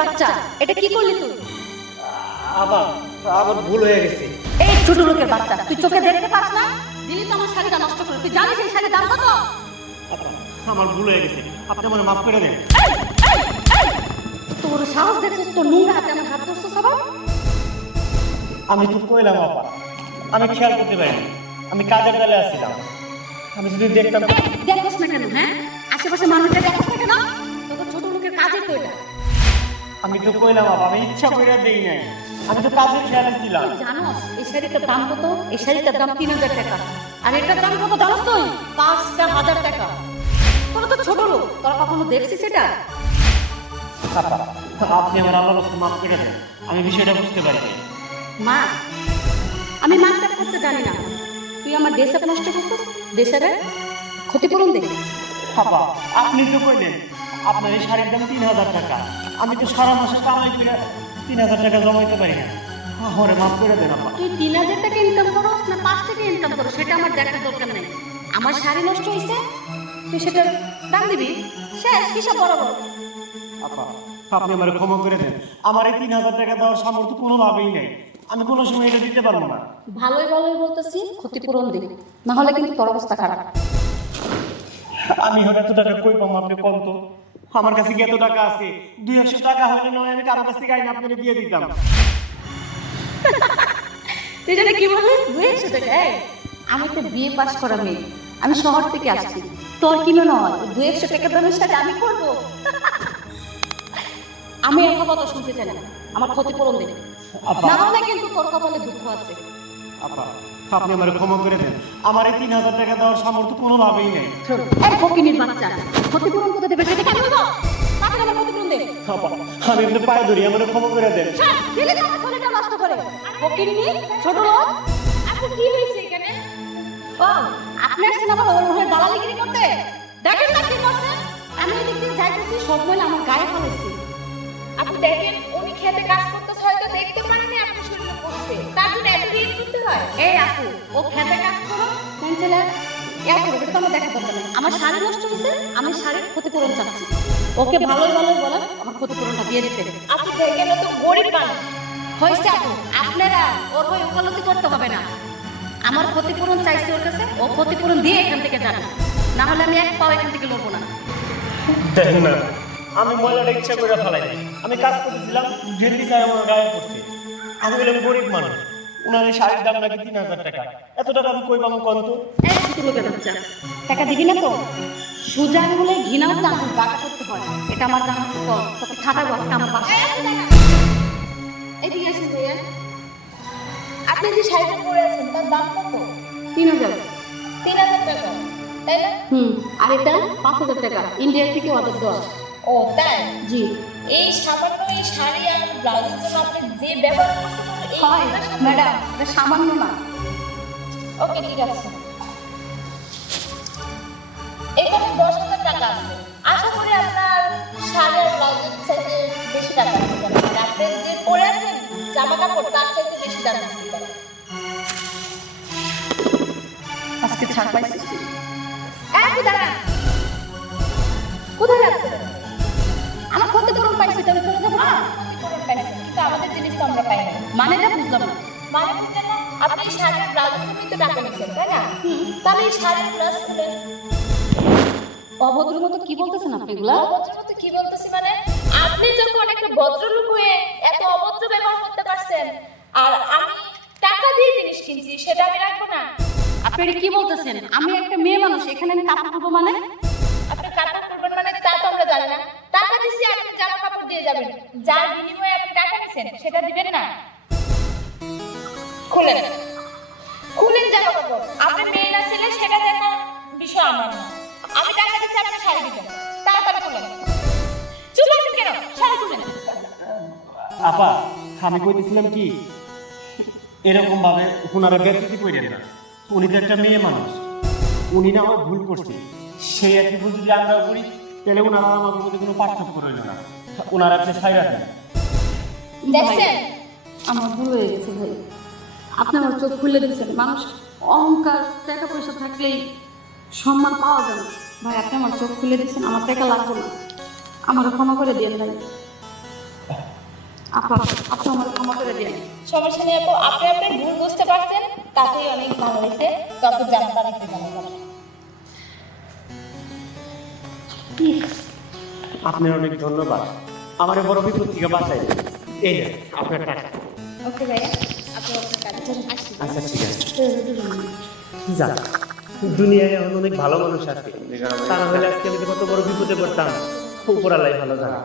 বাচ্চা? এটা কি করলি তুই? আবার আবার ভুল হয়ে গেছে। এই ছোট লোকের বাচ্চা তুই চোখে দেখতে পাস না? দিলি তো আমার শাড়িটা নষ্ট করে। তুই জানিস এই শাড়ির দাম কত? আমার ভুল হয়ে গেছে। আপনি আমার মাফ করে দেন! তোর সাহস দেখছিস তোর নোংরা হাতে আমার হাত ধরছিস সবাই? আমি তো কইলাম আপা। আমি খেয়াল করতে পারিনি আমি কাজের বেলায় আসছিলাম। আমি যদি দেখতাম দেখোস না কেন হ্যাঁ? আশেপাশে মানুষটা দেখোস না কেন? তোর ছোট লোকের কাজের তো এটা। আমি তো কইলাম বাবা আমি ইচ্ছা করে দেই নাই। আমি তো কাজের খেয়ালে ছিলাম। জানোস এই শাড়িটার দাম কত? এই শাড়িটার দাম তিন হাজার টাকা। আর এটার দাম কত জানোস তুই? পাঁচটা হাজার টাকা। তোরা তো ছোট লোক তোরা কখনো দেখছিস এটা? আপা আপনি আমার আল্লাহর রাস্তা মাফ করে দেন। আমি বিষয়টা বুঝতে পারি। মা আমি মানটা করতে জানি না। তুই আমার দেশের নষ্ট করছিস? দেশের ক্ষতিপূরণ দে। বাবা আপনি তো কইলেন আপনার এই শাড়ির দাম তিন হাজার টাকা। আমি তো সারা মাসে কামাই করে তিন হাজার টাকা জমাইতে পারি না। হরে মাফ করে দেন আপা তুই তিন হাজার টাকা ইনকাম করো না পাঁচ টাকা ইনকাম করো সেটা আমার দেখার দরকার নেই। আমার শাড়ি নষ্ট হয়েছে তুই সেটা দাম দিবি। শেষ কিসব বরাবর? আপা আপনি আমার ক্ষমা করে দেন। আমার এই তিন হাজার টাকা দেওয়ার সামর্থ্য কোনোভাবেই নেই। আমি কোনো সময় এটা দিতে পারব না। ভালোই ভালোই বলতেছি ক্ষতিপূরণ দিবি। না হলে কিন্তু তোর অবস্থা খারাপ। আমি এত টাকা কই পাবো? আপনি কম তো আমার কাছে এত টাকা আছে? দুই একশো টাকা হলে নয় আমি কারও কাছ থেকে আইন আপনাকে দিয়ে দিতাম। তুই জানি কি বললি দুই টাকা এই, আমি তো বিয়ে পাস করা মেয়ে। আমি শহর থেকে আসছি। তোর কিনো নয় দুই টাকা দামের সাথে আমি করব? আমি একটা কথা শুনতে চাই না। আমার ক্ষতিপূরণ দেবে আপা। না হলে কিন্তু তোর কপালে দুঃখ আছে। আপা আপনি আমার ক্ষমা করে দেন। আমার এই তিন হাজার টাকা দেওয়ার সামর্থ্য কোনোভাবেই নেই। ফকিনির বাচ্চা ক্ষতিপূরণ আপা আমি আপনি পায়ে ধরি আমার ক্ষমা করে দেন। দিলে তো আমার শরীরটা নষ্ট করে। ফকিনি ছোট লোক। আপনি কি হয়েছে এখানে? ও আপনি আসছেন আবার ওর হয়ে দালালিগিরি করতে? দেখেন না কি করছেন আমি এদিক দিয়ে যাইতেছি সব মহিলা আমার গায়ে ফেলেছে আপনি দেখেন উনি খেতে কাজ করতেছে হয়তো দেখতে পারেনি আপনি শরীরে পড়ছে। তার জন্য এত রিয়েক্ট করতে হয়? এই আপু ও খেতে কাজ করো কোন ছেলে? তো আমার দেখা দরকার নেই আমার শাড়ি নষ্ট হয়েছে আমি শাড়ির ক্ষতিপূরণ চাচ্ছি। ওকে ভালোই ভালোই বলো আমার ক্ষতিপূরণটা দিয়ে দিতে। আপনি দেখেন তো গরিব মানুষ। হয়েছে আপু আপনারা ওর হয়ে ওকালতি করতে হবে না। আমার ক্ষতিপূরণ চাইছি ওর কাছে ও ক্ষতিপূরণ দিয়ে এখান থেকে যাবে। না হলে আমি এক পাও এখান থেকে লড়বো না। দেখেন না আমি ময়লাটা ইচ্ছা করে ফেলাই। আমি কাজ করতেছিলাম ডেলি চাই আমার গায়ে পড়ছে আমি বললাম গরিব মানুষ ওনার এই শাড়ির দাম নাকি তিন হাজার টাকা। এত টাকা আমি কই পাবো কত টাকা দিবি না তো? সুজা আঙুলে ঘৃণাও তো আঙুল বাঁকা করতে হয় এটা আমার জানা তো কম। তোকে খাটাবো আজকে আমার বাসায় এদিকে আসুন ভাইয়া। আপনি যে শাড়িটা পরে আছেন? তার দাম কত? তিন হাজার। তিন হাজার টাকা। তাই না? হুম আর এটা পাঁচ হাজার টাকা। ইন্ডিয়া থেকে অর্ডার দেওয়া। ও তাই? জি। এই সামান্য এই শাড়ি আর ব্লাউজের জন্য আপনি যে ব্যবহার করছেন হয় ম্যাডাম এটা সামান্য না। ওকে ঠিক আছে। এখানে দশ হাজার টাকা আছে। আশা করি আপনার আর ব্লাউজের চাইতে বেশি টাকা দিতে আর আপনি যে পরে আছেন জামা কাপড় তার চাইতে বেশি দাম দিতে আজকে ছাড় পাইছিস তুই? একটু দাঁড়ান। কোথায় যাচ্ছেন? আমার ক্ষতিপূরণ পাইছি চলে যাব না ক্ষতিপূরণ কিন্তু আমাদের জিনিস তো আমরা পাই না। মানেটা বুঝলাম না। মানে বুঝলেন না আপনি ব্লাউজের জন্যই তো টাকা নিচ্ছেন তাই না? তাহলে এই শাড়ির ব্লাউজ অভদ্র মতো কি বলতেছেন আপনি এগুলা? অভদ্র মতো কি বলতেছি মানে? আপনি যখন একটা ভদ্রলোক হয়ে এত অভদ্র ব্যবহার করতে পারছেন আর আমি টাকা দিয়ে জিনিস কিনছি সেটা আমি রাখব না। আপনি এটা কি বলতেছেন? আমি একটা মেয়ে মানুষ এখানে আমি কাপড় পরবো মানে? আপনি কাপড় করবেন মানে তা তো আমরা জানি না। টাকা দিছি আপনি জামা কাপড় দিয়ে যাবেন। যার বিনিময়ে আপনি টাকা নিছেন সেটা দিবেন না। খুলেন। খুলেন জামা কাপড়। আপনি মেয়ে না ছেলে সেটা দেখা বিষয় আমার না। আমি টাকা দিচ্ছি আপনি শাড়ি দিবেন। তাড়াতাড়ি খুলেন চুপ আছেন কেন? শাড়ি খুলেন আপা আমি কইতেছিলাম কি? এরকম ভাবে ওনারা ব্যক্তিত্ব করে না উনি তো একটা মেয়ে মানুষ। উনি না আমার ভুল করছে। সেই একই ভুল যদি আমরা করি তাহলে ওনারা আমাদের মধ্যে কোনো পার্থক্য রইল না। ওনারা আপনি সাইরা দেন। দেখছেন? আমার ভুল হয়ে গেছে ভাই। আপনি আমার চোখ খুলে দিয়েছেন মানুষ অহংকার টাকা পয়সা থাকলেই সম্মান পাওয়া যায় না। ভাই আপনি আমার চোখ খুলে দিয়েছেন আমার টাকা লাগবে না। আমার ক্ষমা করে দিন ভাই। আপা আপনি আমার ক্ষমা করে দিন সমস্যা নেই আপু আপনি আপনার ভুল বুঝতে পারছেন তাতেই অনেক ভালো হয়েছে। তত জানতা রাখতে ভালো আপনার অনেক ধন্যবাদ। আমার বড় বিপদ থেকে বাঁচাই এই আপনার টাকা। ওকে ভাইয়া আপনি আপনার কাজে আসছি। আচ্ছা ঠিক আছে। যা দুনিয়ায় এখন অনেক ভালো মানুষ আছে। তারা হলে আজকে আমি কত বড় বিপদে পড়তাম উপরালাই ভালো জানা।